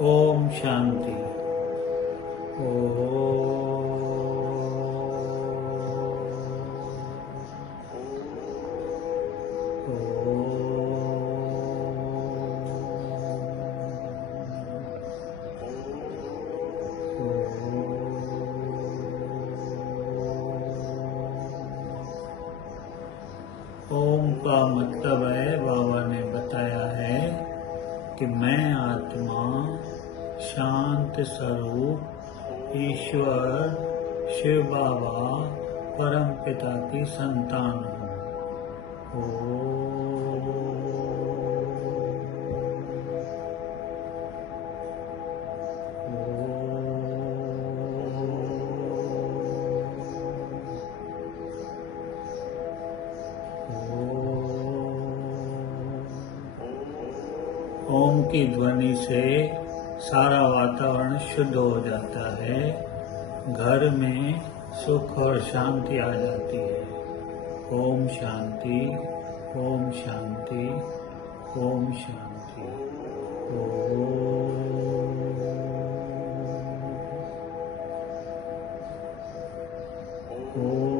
ओम शांति। ओम। ओम का मतलब है, बाबा ने बताया है कि मैं आत्मा शांत स्वरूप ईश्वर शिव बाबा परम पिता की संतान हूँ। ओम की ध्वनि से सारा वातावरण शुद्ध हो जाता है, घर में सुख और शांति आ जाती है। ओम शांति, ओम शांति, ओम शांति। ओम।